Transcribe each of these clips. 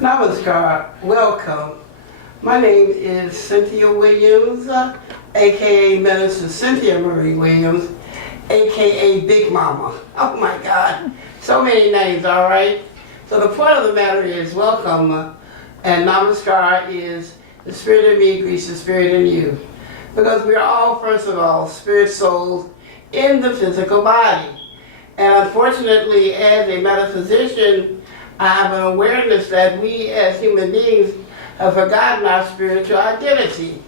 Namaskar, welcome. My name is Sukyo Muhikari, aka Minister Cynthia Marie Williams, aka Big Mama. Oh my God, so many names, all right? So the point of the matter is welcome, and Namaskar is the spirit in me greets the spirit in you. Because we are all, first of all, spirit souls in the physical body. And unfortunately, as a metaphysician, I have an awareness that we as human beings have forgotten our spiritual identity.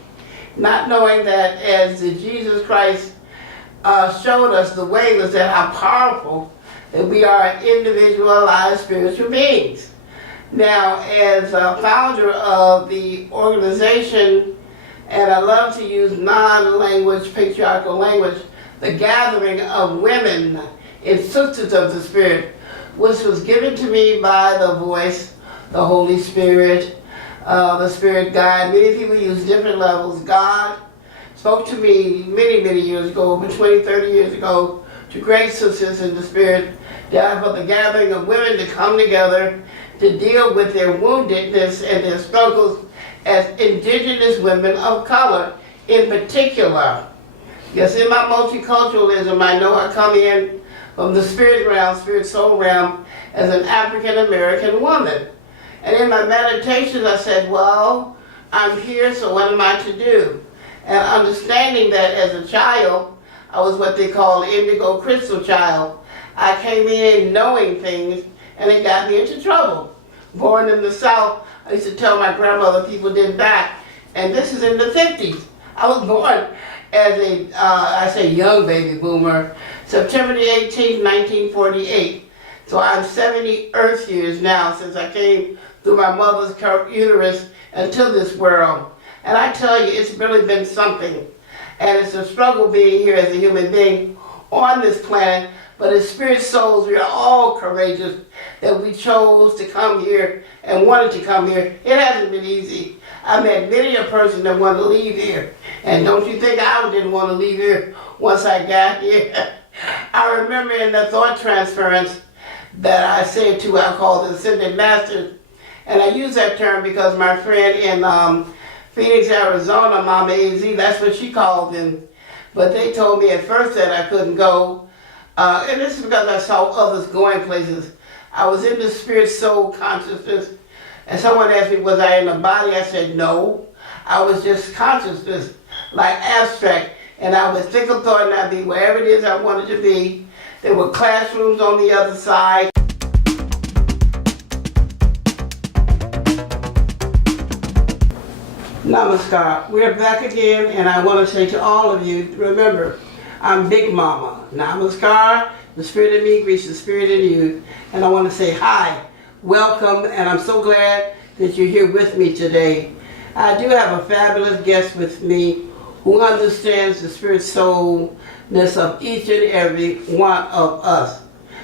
Not knowing that as Jesus Christ showed us the way was that how powerful that we are individualized spiritual beings. Now, as a founder of the organization, and I love to use non-language, patriarchal language, the gathering of women in sisters of the Spirit, which was given to me by the voice, the Holy Spirit, the Spirit guide. Many people use different levels. God spoke to me many, many years ago, over 20, 30 years ago, to great sisters in the Spirit, for the gathering of women to come together to deal with their woundedness and their struggles as indigenous women of color in particular. Yes, in my multiculturalism, I know I come in from the spirit realm, spirit soul realm, as an African American woman. And in my meditations I said, well, I'm here, so what am I to do? And understanding that as a child, I was what they call indigo crystal child. I came in knowing things, and it got me into trouble. Born in the South, I used to tell my grandmother people didn't die, and this is in the 50s. I was born as a, I say young baby boomer, September the 18th, 1948. So I'm 70 Earth years now since I came through my mother's uterus into this world. And I tell you, it's really been something. And it's a struggle being here as a human being on this planet. But as spirit souls, we are all courageous that we chose to come here and wanted to come here. It hasn't been easy. I met many a person that wanted to leave here. And don't you think I didn't want to leave here once I got here? I remember in the thought transference that I said to, I call the ascended masters, and I use that term because my friend in Phoenix, Arizona, Mama AZ, that's what she called them. But they told me at first that I couldn't go, and this is because I saw others going places. I was in the spirit soul consciousness, and someone asked me, was I in the body? I said, no. I was just consciousness, like abstract. And I would think of thought and I'd be wherever it is I wanted to be. There were classrooms on the other side. Namaskar. We're back again, and I want to say to all of you, remember, I'm Big Mama. Namaskar. The spirit in me greets the spirit in you. And I want to say hi, welcome, and I'm so glad that you're here with me today. I do have a fabulous guest with me who understands the spirit soulness of each and every one of us.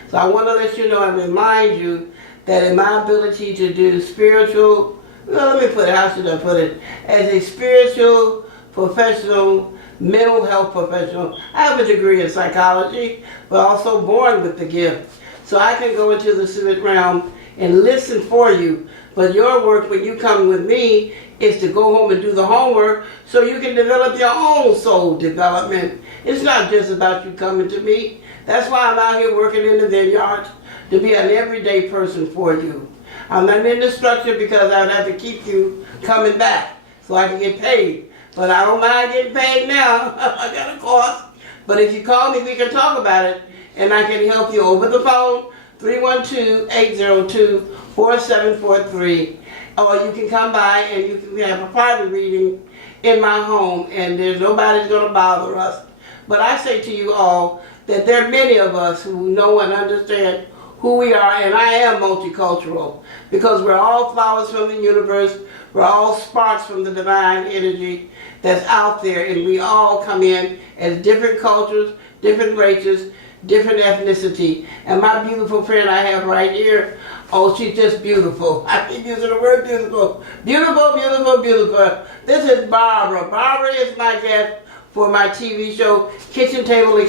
So I want to let you know and remind you that in my ability to do spiritual, well, let me put it, how should I put it? As a spiritual professional, mental health professional, I have a degree in psychology, but also born with the gift. So I can go into the spirit realm and listen for you. But your work when you come with me is to go home and do the homework so you can develop your own soul development. It's not just about you coming to me. That's why I'm out here working in the vineyards, to be an everyday person for you. I'm not in the structure because I'd have to keep you coming back so I can get paid. But I don't mind getting paid now. I got a cost. But if you call me, we can talk about it, and I can help you over the phone, 312-802-4743. Or you can come by and you can have a private reading in my home, and there's nobody's going to bother us. But I say to you all that there are many of us who know and understand who we are, and I am multicultural because we're all flowers from the universe. We're all sparks from the divine energy that's out there, and we all come in as different cultures, different races, different ethnicity. And my beautiful friend I have right here, oh, she's just beautiful. I keep using the word beautiful. Beautiful, beautiful, beautiful. This is Barbara. Barbara is my guest for my TV show, Kitchen Table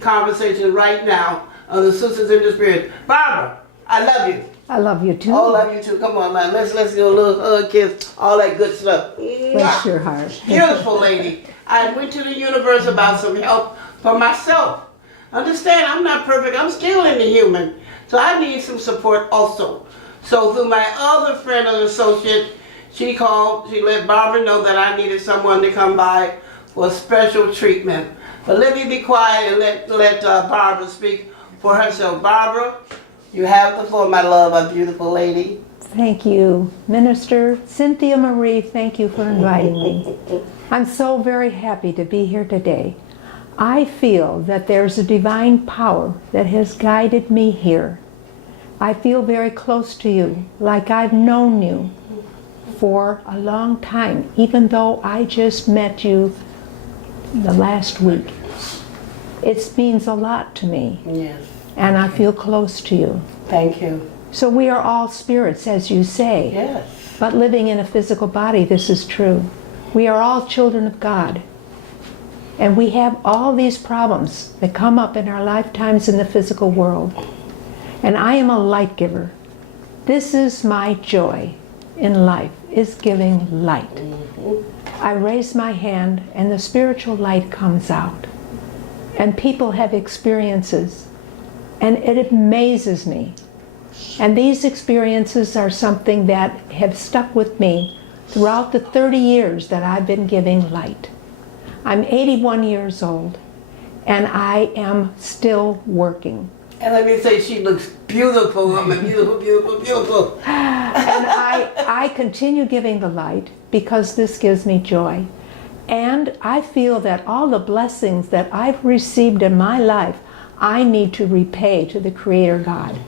Conversation right now. of the Sisters in the Spirit. Barbara, I love you. I love you too. Oh, love you too. Come on, man. Let's do a little hug, kiss, all that good stuff. Bless your heart. Beautiful lady. I went to the universe about some help for myself. Understand, I'm not perfect. I'm still in the human. So I need some support also. So through my other friend and associate, she called, she let Barbara know that I needed someone to come by for special treatment. But let me be quiet and let Barbara speak for herself. Barbara, you have the floor, my love, a beautiful lady. Thank you, Minister Cynthia Marie. Thank you for inviting me. I'm so very happy to be here today. I feel that there's a divine power that has guided me here. I feel very close to you, like I've known you for a long time, even though I just met you the last week. It means a lot to me. Yes. And I feel close to you. Thank you. So we are all spirits, as you say. Yes. But living in a physical body, this is true. We are all children of God. And we have all these problems that come up in our lifetimes in the physical world. And I am a light giver. This is my joy in life, is giving light. I raise my hand and the spiritual light comes out. And people have experiences. And it amazes me. And these experiences are something that have stuck with me throughout the 30 years that I've been giving light. I'm 81 years old, and I am still working. And let me say, she looks beautiful. I'm a beautiful, beautiful, beautiful. And I continue giving the light because this gives me joy. And I feel that all the blessings that I've received in my life, I need to repay to the Creator God.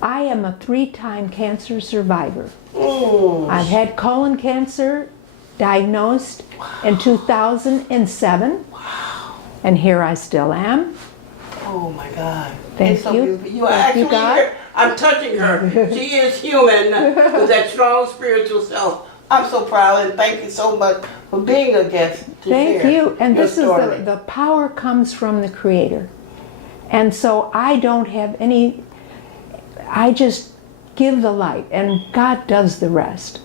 I am a 3-time cancer survivor. I've had colon cancer diagnosed in 2007. Wow. And here I still am. Oh my God. Thank It's so you. beautiful. You are Thank you, actually God. here. I'm touching her. She is human with that strong spiritual self. I'm so proud and thank you so much for being a guest. Thank you. And your this story. is the power comes from the Creator. And so I don't have any, I just give the light and God does the rest.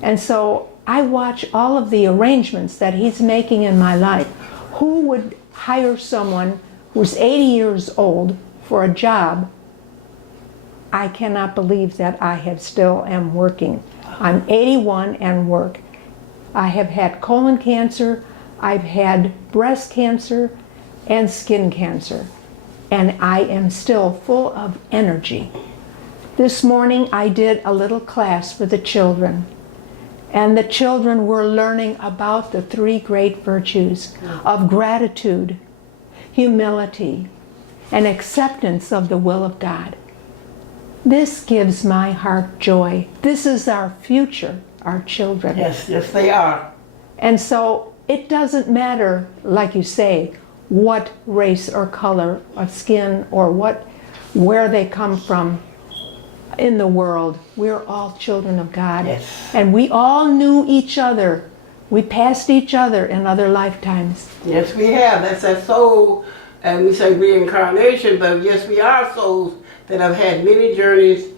And so I watch all of the arrangements that He's making in my life. Who would hire someone who's 80 years old for a job? I cannot believe that I still am working. I'm 81 and work. I have had colon cancer, I've had breast cancer, and skin cancer. And I am still full of energy. This morning I did a little class for the children. And the children were learning about the 3 great virtues of gratitude, humility, and acceptance of the will of God. This gives my heart joy. This is our future, our children. Yes, yes they are. And so it doesn't matter, like you say, what race or color of skin or where they come from in the world. We're all children of God. Yes. And we all knew each other. We passed each other in other lifetimes. Yes, we have. That's that soul, and we say reincarnation, but yes, we are souls that have had many journeys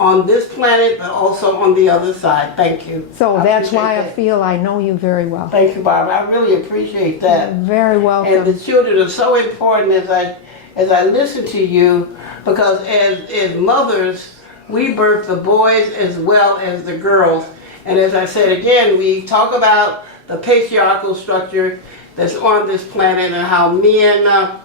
on this planet, but also on the other side. Thank you. So that's why I that. feel I know you very well. Thank you, Barbara. I really appreciate that. You're very welcome. And the children are so important as I listen to you, because as mothers, we birth the boys as well as the girls. And as I said again, we talk about the patriarchal structure that's on this planet and how men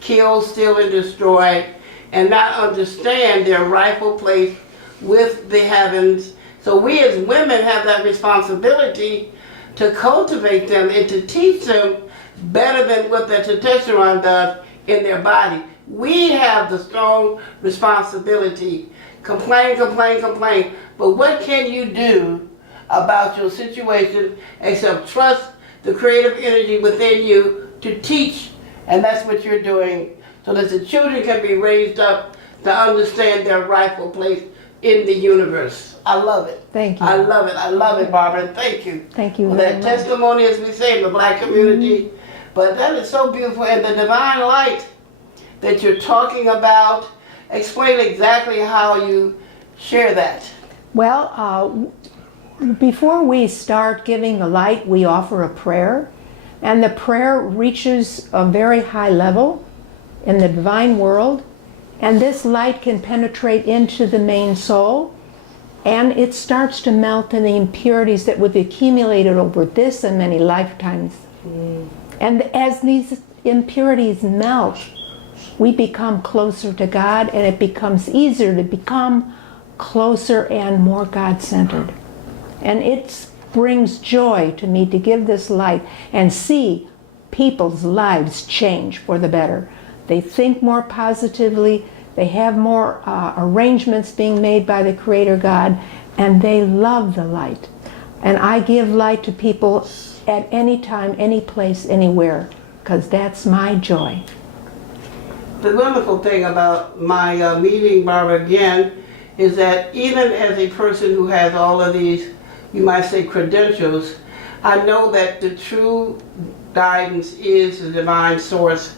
kill, steal, and destroy, and not understand their rightful place with the heavens. So we as women have that responsibility to cultivate them and to teach them better than what the testosterone does in their body. We have the strong responsibility. Complain, complain, complain. But what can you do about your situation except trust the creative energy within you to teach? And that's what you're doing, so that the children can be raised up to understand their rightful place in the universe. I love it. Thank you. I love it. I love it, Barbara. And thank you. Thank you For very that much. testimony, as we say, in the black community. But that is so beautiful. And the divine light that you're talking about? Explain exactly how you share that. Well, before we start giving the light, we offer a prayer, and the prayer reaches a very high level in the divine world, and this light can penetrate into the main soul, and it starts to melt in the impurities that we've accumulated over this and many lifetimes. And as these impurities melt, we become closer to God, and it becomes easier to become closer and more God-centered. And it brings joy to me to give this light and see people's lives change for the better. They think more positively, they have more arrangements being made by the Creator God, and they love the light. And I give light to people at any time, any place, anywhere, because that's my joy. The wonderful thing about my meeting, Barbara, again, is that even as a person who has all of these, you might say, credentials, I know that the true guidance is the divine source,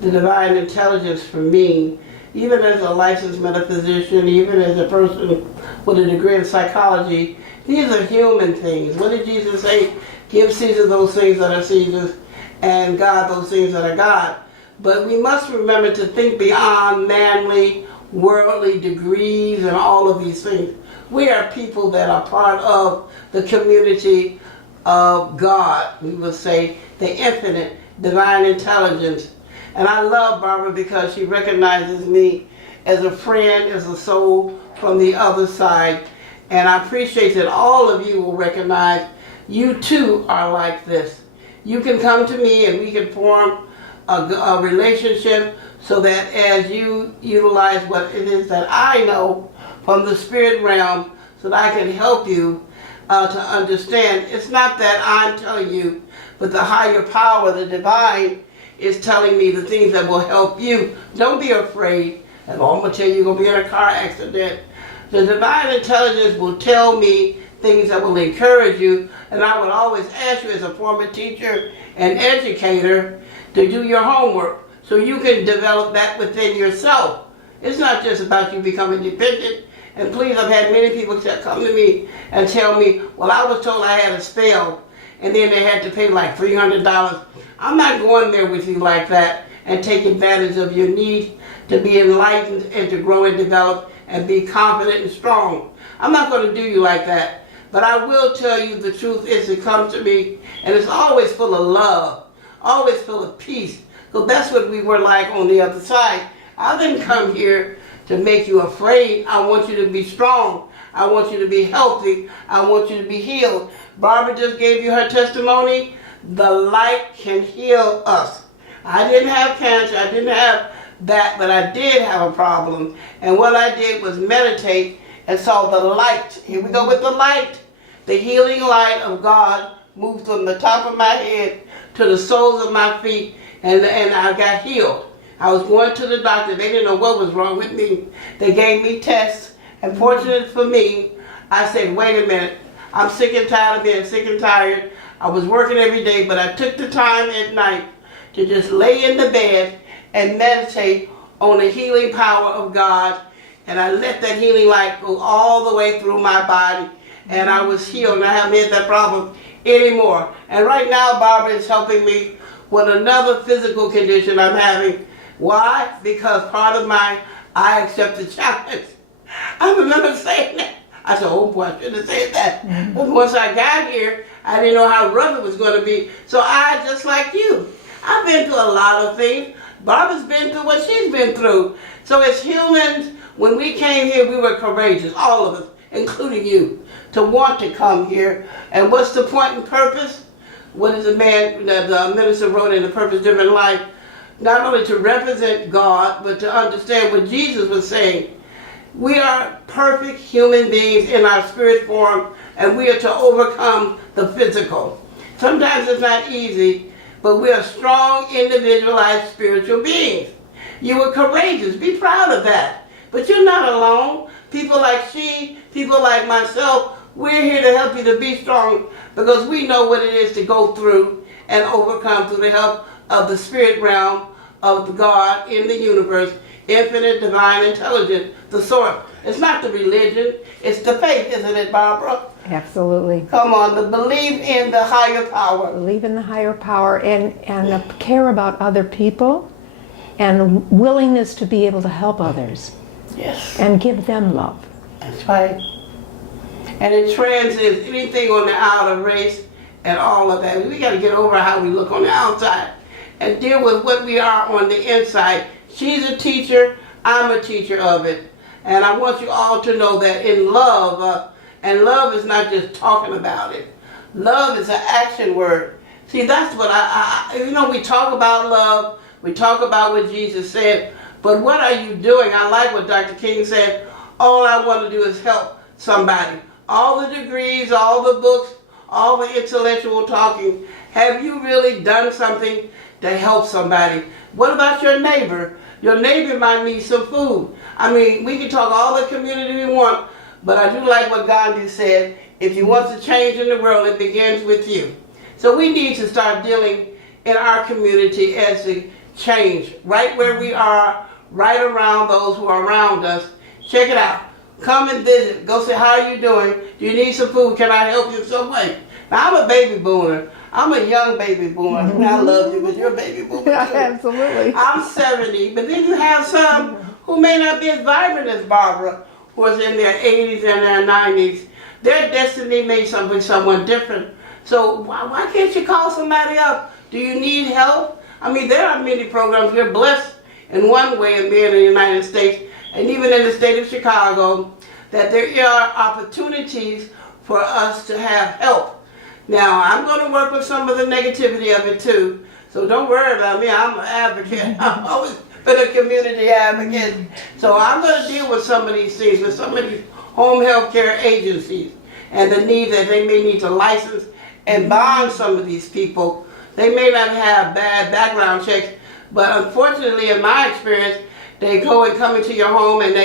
the divine intelligence for me. Even as a licensed metaphysician, even as a person with a degree in psychology, these are human things. What did Jesus say? Give Caesar those things that are Caesar's, and God those things that are God. But we must remember to think beyond manly, worldly degrees and all of these things. We are people that are part of the community of God. We will say the infinite, divine intelligence. And I love Barbara because she recognizes me as a friend, as a soul from the other side. And I appreciate that all of you will recognize you too are like this. You can come to me and we can form a relationship so that as you utilize what it is that I know from the spirit realm, so that I can help you to understand. It's not that I'm telling you, but the higher power, the divine, is telling me the things that will help you. Don't be afraid. And I'm going to tell you you're going to be in a car accident. The divine intelligence will tell me things that will encourage you. And I would always ask you as a former teacher and educator to do your homework so you can develop that within yourself. It's not just about you becoming dependent. And please, I've had many people come to me and tell me, well, I was told I had a spell, and then they had to pay like $300. I'm not going there with you like that and take advantage of your need to be enlightened and to grow and develop and be confident and strong. I'm not going to do you like that. But I will tell you the truth is to come to me, and it's always full of love, always full of peace. So that's what we were like on the other side. I didn't come here to make you afraid. I want you to be strong. I want you to be healthy. I want you to be healed. Barbara just gave you her testimony. The light can heal us. I didn't have cancer. I didn't have that, but I did have a problem. And what I did was meditate and saw the light. Here we go with the light. The healing light of God moved from the top of my head to the soles of my feet, and I got healed. I was going to the doctor. They didn't know what was wrong with me. They gave me tests, and fortunate for me, I said, wait a minute. I'm sick and tired of being sick and tired. I was working every day, but I took the time at night to just lay in the bed and meditate on the healing power of God. And I let that healing light go all the way through my body. And I was healed, and I haven't had that problem anymore. And right now, Barbara is helping me with another physical condition I'm having. Why? Because part of my, I accept the challenge. I remember saying that. I said, oh boy, I shouldn't have said that. But once I got here, I didn't know how rough it was going to be. So I, just like you, I've been through a lot of things. Barbara's been through what she's been through. So as humans, when we came here, we were courageous, all of us, including you, to want to come here. And what's the point and purpose? What is the man, the minister wrote in The Purpose-Driven Life? Not only to represent God, but to understand what Jesus was saying. We are perfect human beings in our spirit form, and we are to overcome the physical. Sometimes it's not easy, but we are strong, individualized spiritual beings. You were courageous. Be proud of that. But you're not alone. People like she, people like myself, we're here to help you to be strong because we know what it is to go through and overcome through the help of the spirit realm of the God in the universe, infinite divine intelligence, the source. It's not the religion, it's the faith, isn't it, Barbara? Absolutely. Come on, the belief in the higher power. Believe in the higher power and care about other people and willingness to be able to help others. Yes. And give them love. That's right. And it transcends anything on the outer race and all of that. We got to get over how we look on the outside and deal with what we are on the inside. She's a teacher, I'm a teacher of it. And I want you all to know that in love, and love is not just talking about it. Love is an action word. See, that's what we talk about love, we talk about what Jesus said, but what are you doing? I like what Dr. King said, all I want to do is help somebody. All the degrees, all the books, all the intellectual talking, have you really done something to help somebody? What about your neighbor? Your neighbor might need some food. I mean, we can talk all the community we want, but I do like what Gandhi said, if you want to change in the world, it begins with you. So we need to start dealing in our community as a change, right where we are, right around those who are around us. Check it out. Come and visit. Go say, how are you doing? Do you need some food? Can I help you in some way? Now, I'm a baby boomer. I'm a young baby boomer. I love you, but you're a baby boomer too. Absolutely. I'm 70, but then you have some who may not be as vibrant as Barbara, who is in their 80s and their 90s. Their destiny may be someone different. So why can't you call somebody up? Do you need help? I mean, there are many programs. We're blessed in one way of being in the United States, and even in the state of Chicago, that there are opportunities for us to have help. Now, I'm going to work with some of the negativity of it too, so don't worry about me. I'm an advocate. I've always been a community advocate. So I'm going to deal with some of these things, with some of these home health care agencies, and the need that they may need to license and bond some of these people. They may not have bad background checks, but unfortunately, in my experience, they go and come into your home and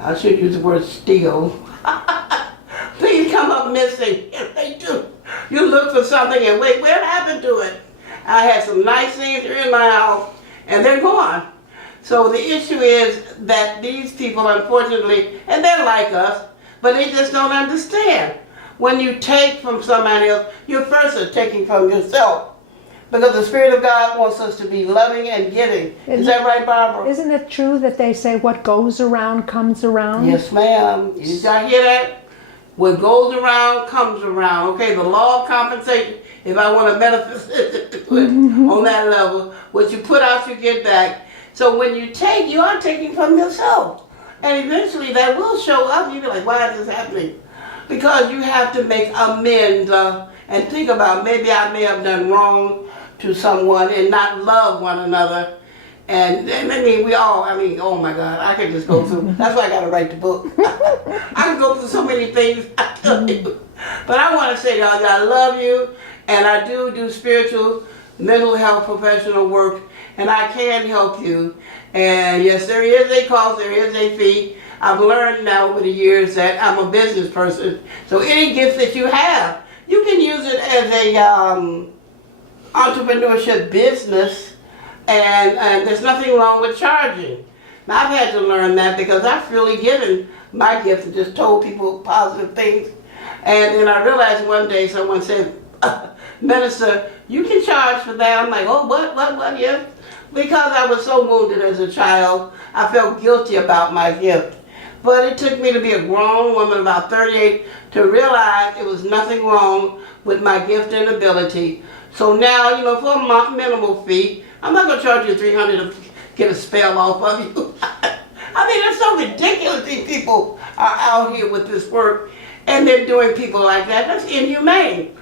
I should use the word steal. Please come up missing. If they do, you look for something and wait, what happened to it? I had some nice things here in my house and they're gone. So the issue is that these people, unfortunately, and they're like us, but they just don't understand. When you take from somebody else, you first are taking from yourself. Because the Spirit of God wants us to be loving and giving. Is that right, Barbara? Isn't it true that they say what goes around comes around? Yes, ma'am. Did y'all hear that? What goes around comes around. Okay, the law of compensation, if I want to metaphysics on that level, what you put out, you get back. So when you take, you are taking from yourself. And eventually that will show up. You'll be like, why is this happening? Because you have to make amends and think about, maybe I may have done wrong to someone and not love one another. And I mean, oh my God, I could just go through, that's why I got to write the book. I can go through so many things, I tell you. But I want to say to y'all that I love you, and I do spiritual, mental health, professional work, and I can help you. And yes, there is a cost, there is a fee. I've learned now over the years that I'm a business person. So any gift that you have, you can use it as a entrepreneurship business, and there's nothing wrong with charging. Now I've had to learn that because I've really given my gift and just told people positive things. And then I realized one day someone said, Minister, you can charge for that. I'm like, oh, what, yeah. Because I was so wounded as a child, I felt guilty about my gift. But it took me to be a grown woman, about 38, to realize it was nothing wrong with my gift and ability. So now, for a minimal fee, I'm not going to charge you $300 to get a spell off of you. I mean, it's so ridiculous these people are out here with this work, and they're doing people like that. That's inhumane.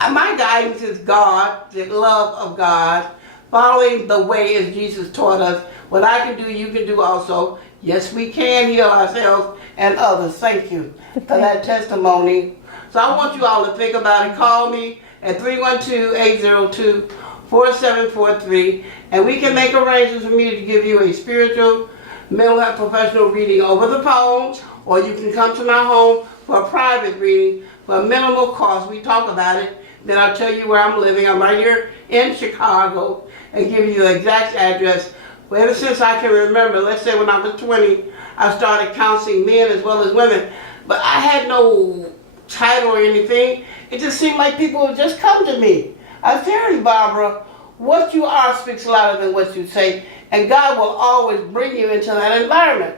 My guidance is God, the love of God, following the way as Jesus taught us. What I can do, you can do also. Yes, we can heal ourselves and others. Thank you for that testimony. So I want you all to think about it. Call me at 312-802-4743, and we can make arrangements for me to give you a spiritual, mental health professional reading over the phone, or you can come to my home for a private reading for a minimal cost. We talk about it. Then I'll tell you where I'm living. I'm right here in Chicago. and give you the exact address. Well, ever since I can remember, let's say when I was 20, I started counseling men as well as women. But I had no title or anything. It just seemed like people would just come to me. I tell you, Barbara, what you are speaks louder than what you say, and God will always bring you into that environment.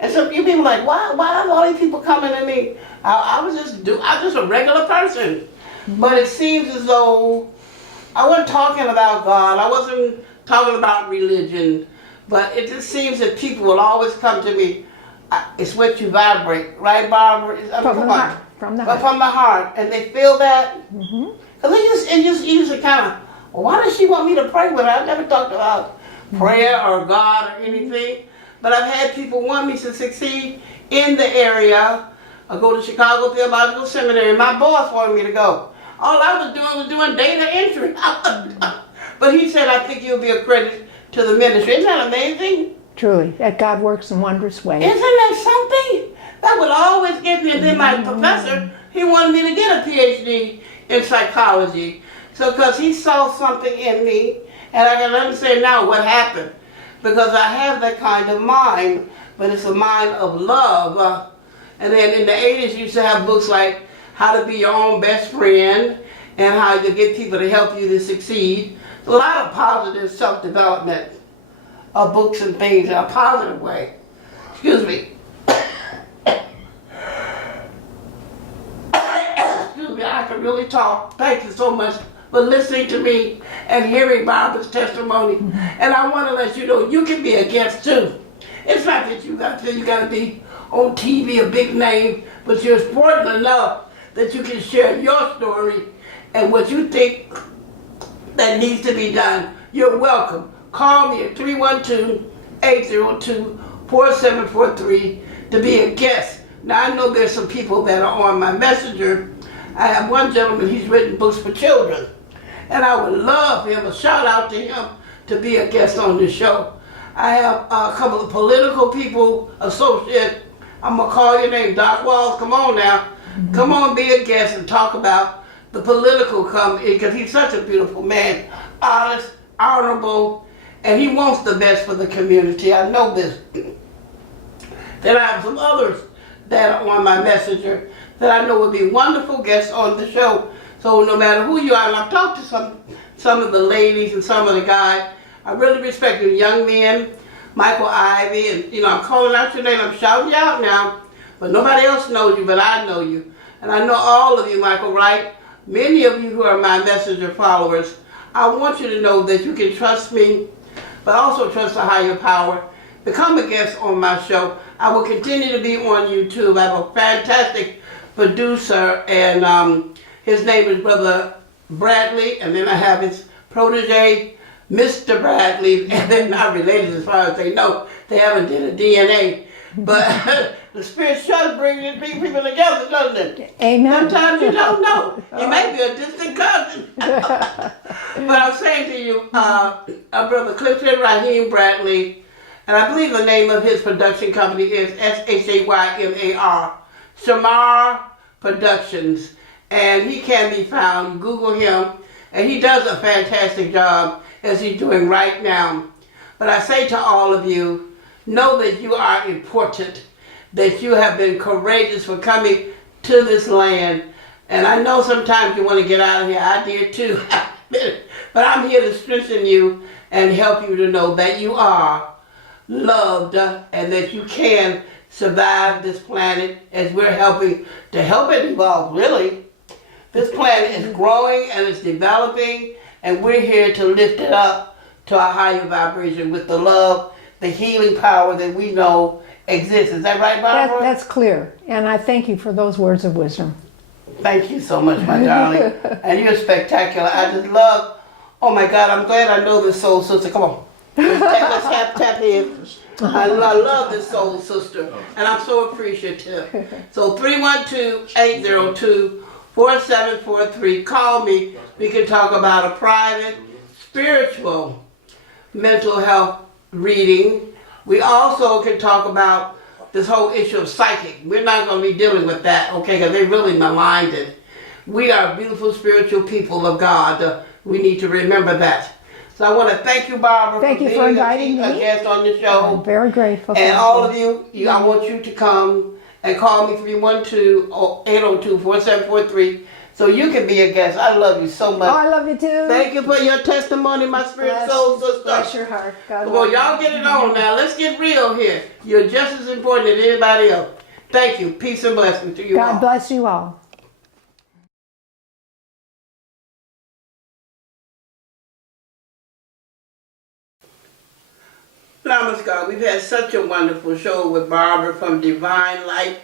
And so you people like, why are all these people coming to me? I'm just a regular person. But it seems as though I wasn't talking about God. I wasn't talking about religion. But it just seems that people will always come to me. It's what you vibrate, right, Barbara? From the heart. From the heart. From the heart. And they feel that. Because it just kind of, well, why does she want me to pray with her? I've never talked about prayer or God or anything. But I've had people want me to succeed in the area. I go to Chicago Theological Seminary. My boss wanted me to go. All I was doing data entry. But he said, I think you'll be a credit to the ministry. Isn't that amazing? Truly, that God works in wondrous ways. Isn't that something? That would always get me. And then my professor, he wanted me to get a PhD in psychology. So, because he saw something in me, and I can understand now what happened. Because I have that kind of mind, but it's a mind of love. And then in the 80s, you used to have books like How to Be Your Own Best Friend and how to get people to help you to succeed. A lot of positive self-development books and things in a positive way. Excuse me. Excuse me, I can really talk. Thank you so much for listening to me and hearing Barbara's testimony. And I want to let you know you can be a guest too. It's not that you got to be on TV, a big name, but you're important enough that you can share your story and what you think that needs to be done. You're welcome. Call me at 312-802-4743 to be a guest. Now I know there's some people that are on my messenger. I have one gentleman, he's written books for children. And I would love him, a shout out to him, to be a guest on this show. I have a couple of political people, associates. I'm going to call your name, Doc Walls. Come on now. Come on, be a guest and talk about the political because he's such a beautiful man. Honest, honorable, and he wants the best for the community. I know this. Then I have some others that are on my messenger that I know would be wonderful guests on the show. So no matter who you are, and I've talked to some of the ladies and some of the guys, I really respect you, young men, Michael Ivy, and I'm calling out your name, I'm shouting you out now, but nobody else knows you, but I know you. And I know all of you, Michael Wright, many of you who are my messenger followers. I want you to know that you can trust me, but also trust a higher power. Become a guest on my show. I will continue to be on YouTube. I have a fantastic producer, and his name is Brother Bradley, and then I have his protege, Mr. Bradley, and they're not related as far as they know. They haven't did a DNA. But the Spirit does bring people together, doesn't it? Amen. Sometimes you don't know. You may be a distant cousin. But I'm saying to you, Brother Clifton Raheem Bradley, and I believe the name of his production company is Shaymar, Shaymar Productions. And he can be found. Google him. And he does a fantastic job as he's doing right now. But I say to all of you, know that you are important, that you have been courageous for coming to this land. And I know sometimes you want to get out of here. I did too. But I'm here to strengthen you and help you to know that you are loved and that you can survive this planet as we're helping to help it evolve, really. This planet is growing and it's developing, and we're here to lift it up to a higher vibration with the love, the healing power that we know exists. Is that right, Barbara? That's clear, and I thank you for those words of wisdom. Thank you so much, my darling. And you're spectacular. I just love, oh my God, I'm glad I know this soul sister. Come on. Let's tap in. I love this soul sister, and I'm so appreciative. So 312-802-4743. Call me. We can talk about a private, spiritual, mental health reading. We also can talk about this whole issue of psychic. We're not going to be dealing with that, okay, because they really maligned it. We are beautiful spiritual people of God. We need to remember that. So I want to thank you, Barbara, Thank you for inviting a me. guest on the show. I'm very grateful. And all of you, I want you to come and call me 312-802-4743 so you can be a guest. I love you so much. Oh, I love you too. Thank you for your testimony, my spirit soul sister. Bless your heart. God Come on, y'all get it on now. Let's get real here. You're just as important as anybody else. Thank you. Peace and blessings to you all. God bless you all. Namaskar. We've had such a wonderful show with Barbara from Divine Light.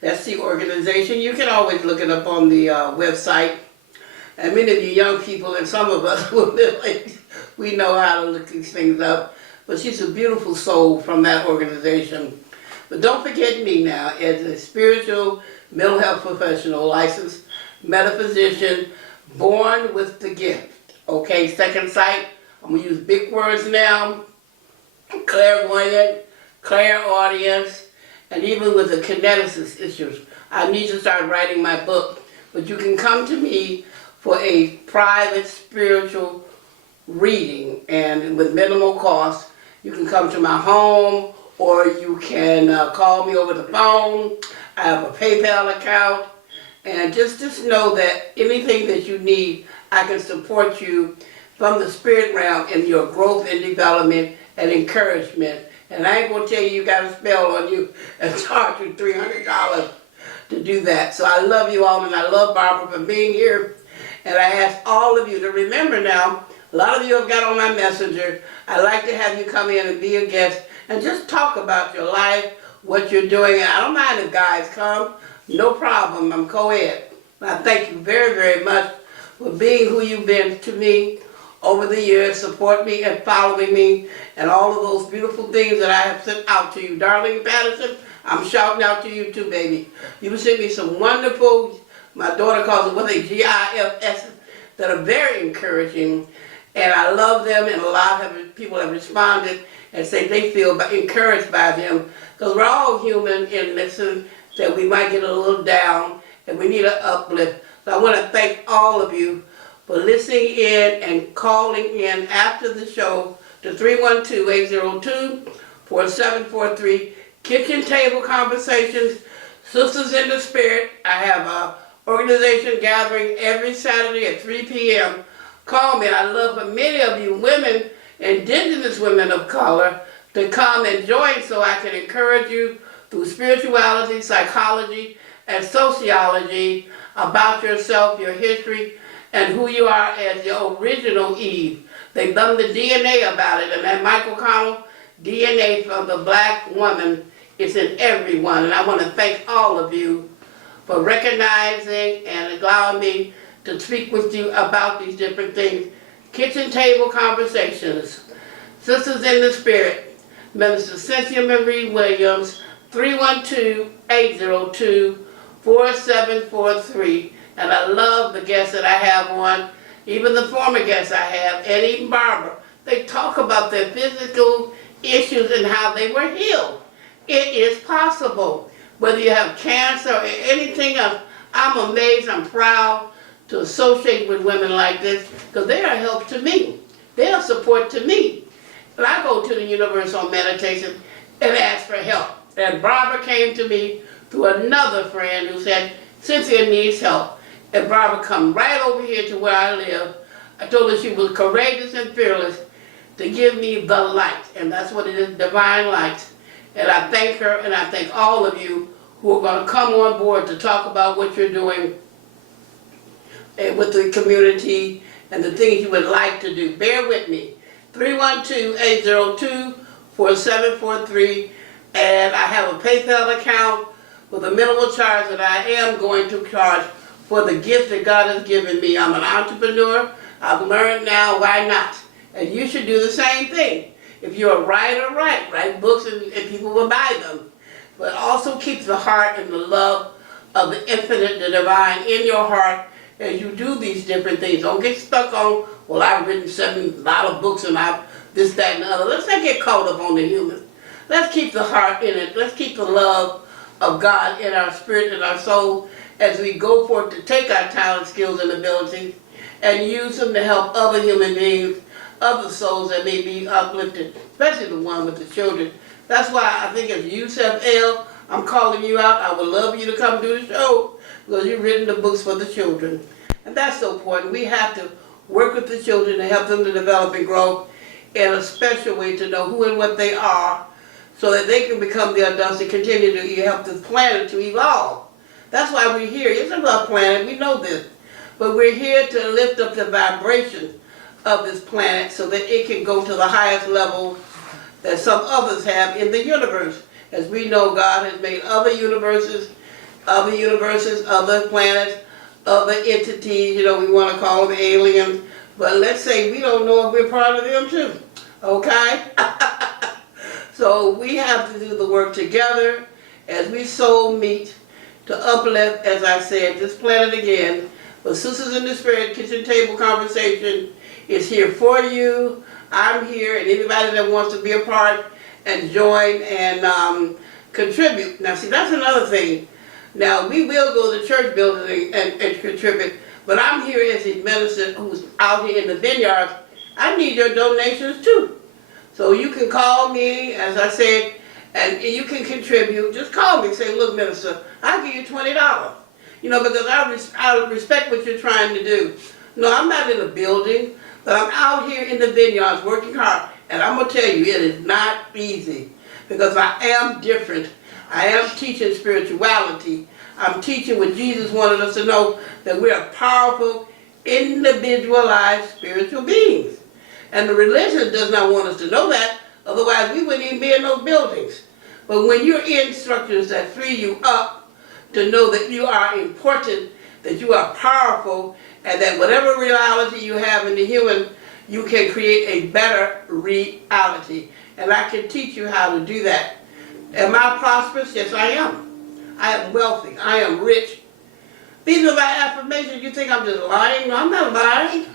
That's the organization. You can always look it up on the website. And many of you young people and some of us we know how to look these things up. But she's a beautiful soul from that organization. But don't forget me now as a spiritual mental health professional, licensed metaphysician, born with the gift. Okay, second sight. I'm going to use big words now. Clairvoyant, clairaudience, and even with the kineticist issues. I need to start writing my book, but you can come to me for a private spiritual reading and with minimal cost. You can come to my home or you can call me over the phone. I have a PayPal account, and just know that anything that you need, I can support you from the spirit realm in your growth and development and encouragement. And I ain't gonna tell you got a spell on you and charge you $300 to do that. So I love you all, and I love Barbara for being here. And I ask all of you to remember now, a lot of you have got on my messenger. I'd like to have you come in and be a guest and just talk about your life, what you're doing. And I don't mind if guys come, no problem, I'm co-ed. And I thank you very, very much for being who you've been to me over the years, support me and following me, and all of those beautiful things that I have sent out to you. Darlene Patterson, I'm shouting out to you too, baby. You sent me some wonderful, my daughter calls it, what they GIFs, that are very encouraging, and I love them, and a lot of people have responded and say they feel encouraged by them, because we're all human and listen, that we might get a little down, and we need an uplift. So I want to thank all of you for listening in and calling in after the show to 312-802-4743. Kitchen Table Conversations, Sisters in the Spirit. I have an organization gathering every Saturday at 3 p.m. Call me. I love for many of you women, indigenous women of color, to come and join so I can encourage you through spirituality, psychology, and sociology about yourself, your history, and who you are as the original Eve. They've done the DNA about it, and that Michael Connell DNA from the black woman is in everyone. And I want to thank all of you for recognizing and allowing me to speak with you about these different things. Kitchen Table Conversations, Sisters in the Spirit, Minister Cynthia Marie Williams, 312-802-4743. And I love the guests that I have on, even the former guests I have, and even Barbara. They talk about their physical issues and how they were healed. It is possible. Whether you have cancer or anything else, I'm amazed, I'm proud to associate with women like this, because they are help to me. They are support to me. And I go to the universe on meditation and ask for help. And Barbara came to me through another friend who said, Cynthia needs help. And Barbara come right over here to where I live. I told her she was courageous and fearless to give me the light. And that's what it is, divine light. And I thank her, and I thank all of you who are going to come on board to talk about what you're doing with the community and the things you would like to do. Bear with me. 312-802-4743. And I have a PayPal account with a minimal charge that I am going to charge for the gift that God has given me. I'm an entrepreneur. I've learned now, why not? And you should do the same thing. If you're a writer, write books and people will buy them. But also keep the heart and the love of the infinite, the divine in your heart as you do these different things. Don't get stuck on, well, I've written a lot of books and I've this, that, and the other. Let's not get caught up on the human. Let's keep the heart in it. Let's keep the love of God in our spirit and our soul as we go forth to take our talents, skills, and abilities and use them to help other human beings other souls that may be uplifted, especially the one with the children. That's why I think as Yusef L, I'm calling you out. I would love you to come do the show because you've written the books for the children. And that's so important. We have to work with the children to help them to develop and grow in a special way to know who and what they are so that they can become the adults and continue to help this planet to evolve. That's why we're here. It's about planet. We know this. But we're here to lift up the vibration of this planet so that it can go to the highest level that some others have in the universe. As we know, God has made other universes, other planets, other entities, you know, we want to call them aliens. But let's say we don't know if we're part of them too, okay? So we have to do the work together as we soul meet to uplift, as I said, this planet again. But Sisters in the Spirit Kitchen Table Conversation is here for you. I'm here, and anybody that wants to be a part and join and contribute. Now, see, that's another thing. Now, we will go to the church building and contribute, but I'm here as a minister who's out here in the vineyards. I need your donations too. So you can call me, as I said, and you can contribute. Just call me and say, look, minister, I'll give you $20. You know, because I respect what you're trying to do. No, I'm not in a building, but I'm out here in the vineyards working hard. And I'm going to tell you, it is not easy because I am different. I am teaching spirituality. I'm teaching what Jesus wanted us to know, that we are powerful, individualized spiritual beings. And the religion does not want us to know that, otherwise we wouldn't even be in those buildings. But when you're in structures that free you up to know that you are important, that you are powerful, and that whatever reality you have in the human, you can create a better reality. And I can teach you how to do that. Am I prosperous? Yes, I am. I am wealthy. I am rich. These are my affirmations. You think I'm just lying? No, I'm not lying.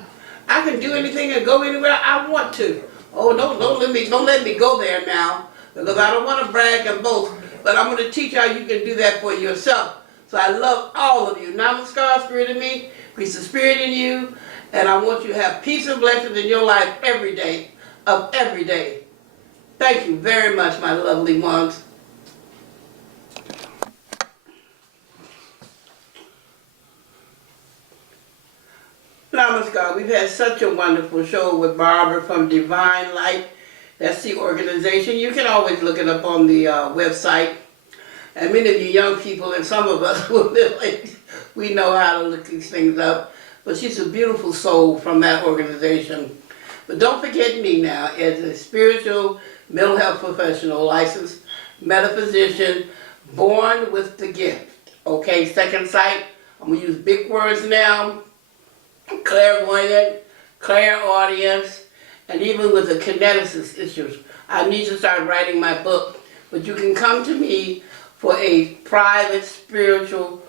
I can do anything and go anywhere I want to. Oh, don't let me go there now, because I don't want to brag and boast. But I'm going to teach how you can do that for yourself. So I love all of you. Namaskar, Spirit in me, peace of spirit in you, and I want you to have peace and blessings in your life every day, of every day. Thank you very much, my lovely ones. Namaskar. We've had such a wonderful show with Barbara from Divine Light. That's the organization. You can always look it up on the website. And many of you young people, and some of us who are middle-aged, we know how to look these things up. But she's a beautiful soul from that organization. But don't forget me now as a spiritual mental health professional, licensed metaphysician, born with the gift. Okay, second sight. I'm going to use big words now. Clairvoyant, clairaudience, and even with the kineticist issues. I need to start writing my book. But you can come to me for a private spiritual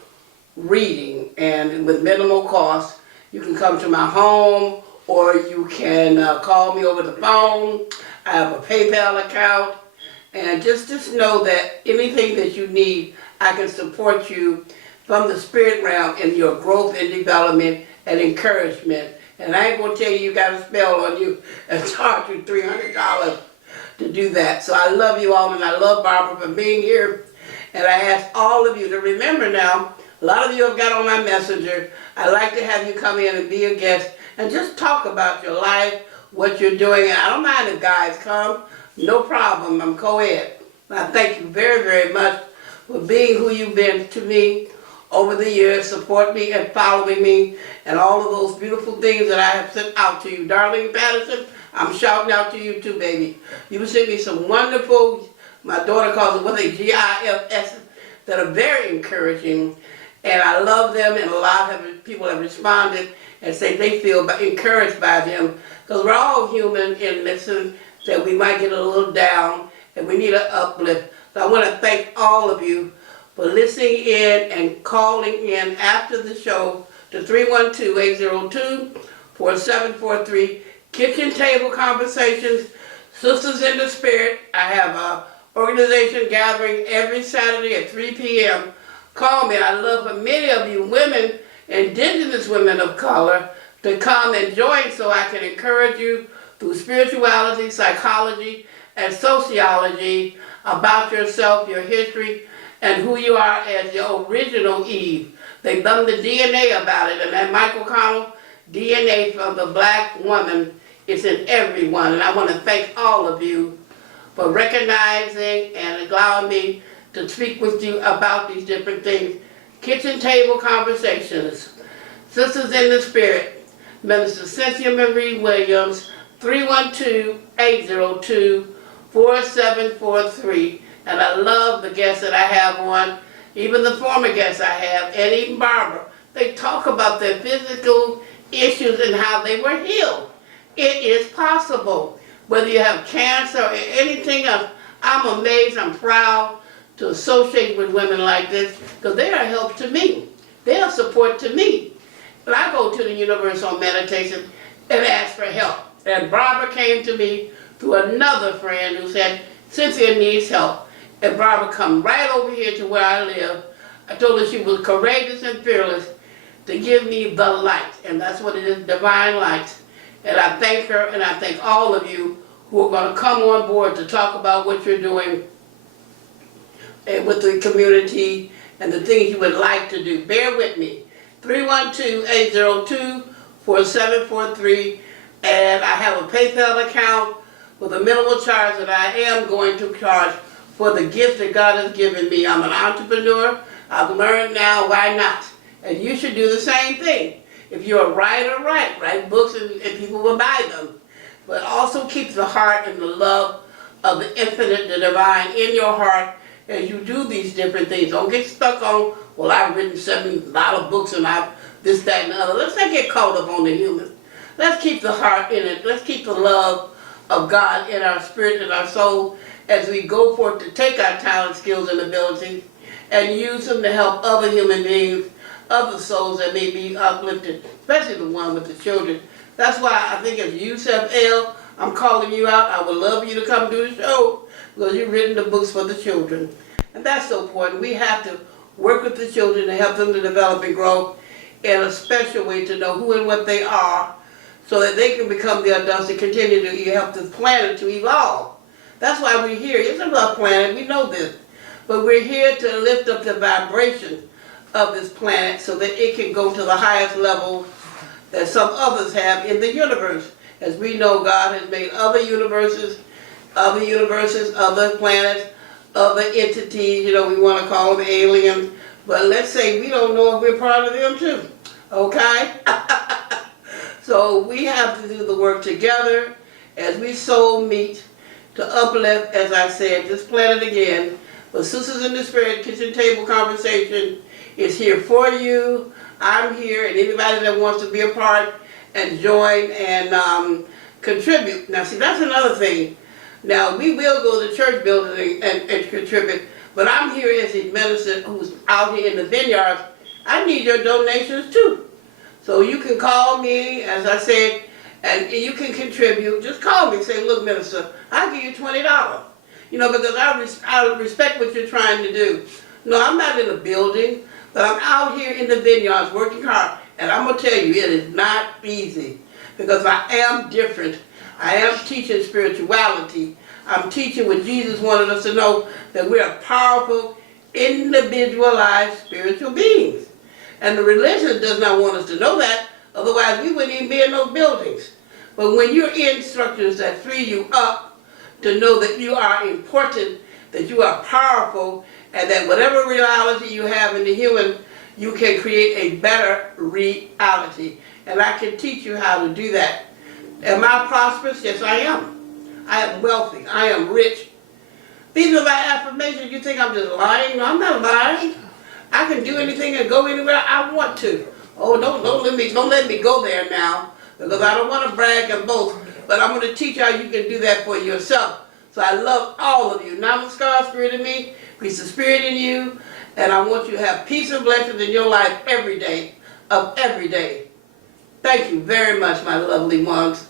reading, and with minimal cost. You can come to my home, or you can call me over the phone. I have a PayPal account, and just know that anything that you need, I can support you from the spirit realm in your growth and development and encouragement. And I ain't gonna tell you you got a spell on you and charge you $300 to do that. So I love you all, and I love Barbara for being here. And I ask all of you to remember now, a lot of you have got on my messenger. I'd like to have you come in and be a guest and just talk about your life, what you're doing. And I don't mind if guys come, no problem, I'm co-ed. I thank you very, very much for being who you've been to me over the years, support me and following me, and all of those beautiful things that I have sent out to you. Darlene Patterson, I'm shouting out to you too, baby. You sent me some wonderful, my daughter calls it, what they GIFs, that are very encouraging, and I love them, and a lot of people have responded and say they feel encouraged by them, because we're all human and listen, that we might get a little down, and we need an uplift. So I want to thank all of you for listening in and calling in after the show to 312-802-4743. Kitchen Table Conversations, Sisters in the Spirit. I have an organization gathering every Saturday at 3 p.m. Call me. I love for many of you women, indigenous women of color, to come and join so I can encourage you through spirituality, psychology, and sociology about yourself, your history, and who you are as your original Eve. They've done the DNA about it, and that Michael Connell DNA from the black woman is in everyone. And I want to thank all of you for recognizing and allowing me to speak with you about these different things. Kitchen table conversations. Sisters in the Spirit, Minister Cynthia Marie Williams, 312-802-4743. And I love the guests that I have on, even the former guests I have, and even Barbara. They talk about their physical issues and how they were healed. It is possible. Whether you have cancer or anything else, I'm amazed, I'm proud to associate with women like this because they are help to me. They are support to me. But I go to the Universal Meditation and ask for help. And Barbara came to me through another friend who said, Cynthia needs help. And Barbara come right over here to where I live. I told her she was courageous and fearless to give me the light. And that's what it is, divine light. And I thank her and I thank all of you who are going to come on board to talk about what you're doing with the community and the things you would like to do. Bear with me. 312-802-4743. And I have a PayPal account with a minimal charge that I am going to charge for the gift that God has given me. I'm an entrepreneur. I've learned now, why not? And you should do the same thing. If you're a writer, write books and people will buy them. But also keep the heart and the love of the infinite, the divine in your heart as you do these different things. Don't get stuck on, well, I've written a lot of books and I've this, that, and the other. Let's not get caught up on the human. Let's keep the heart in it. Let's keep the love of God in our spirit and our soul as we go forth to take our talent, skills, and abilities and use them to help other human beings, other souls that may be uplifted, especially the one with the children. That's why I think as Yusef L, I'm calling you out. I would love you to come do the show because you've written the books for the children. And that's so important. We have to work with the children to help them to develop and grow in a special way to know who and what they are so that they can become the adults and continue to help the planet to evolve. That's why we're here. It's about planet. We know this. But we're here to lift up the vibration of this planet so that it can go to the highest level that some others have in the universe. As we know, God has made other universes, other planets, other entities, we want to call them aliens. But let's say we don't know if we're part of them too, okay? So we have to do the work together as we soul meet to uplift, as I said, this planet again. But Sisters in the Spirit Kitchen Table Conversation is here for you. I'm here, and anybody that wants to be a part and join and contribute. Now, see, that's another thing. Now, we will go to church buildings and contribute, but I'm here as a minister who's out here in the vineyards. I need your donations too. So you can call me, as I said, and you can contribute. Just call me and say, look, minister, I'll give you $20. Because I respect what you're trying to do. No, I'm not in a building, but I'm out here in the vineyards working hard. And I'm going to tell you, it is not easy because I am different. I am teaching spirituality. I'm teaching what Jesus wanted us to know, that we are powerful, individualized spiritual beings. And the religion does not want us to know that, otherwise we wouldn't even be in those buildings. But when you're in structures that free you up to know that you are important, that you are powerful, and that whatever reality you have in the human, you can create a better reality. And I can teach you how to do that. Am I prosperous? Yes, I am. I am wealthy. I am rich. These are my affirmations. You think I'm just lying? No, I'm not lying. I can do anything and go anywhere I want to. Oh, don't let me go there now, because I don't want to brag and boast. But I'm going to teach you how you can do that for yourself. So I love all of you. Namaskar, spirit in me, peace of spirit in you, and I want you to have peace and blessings in your life every day, of every day. Thank you very much, my lovely ones.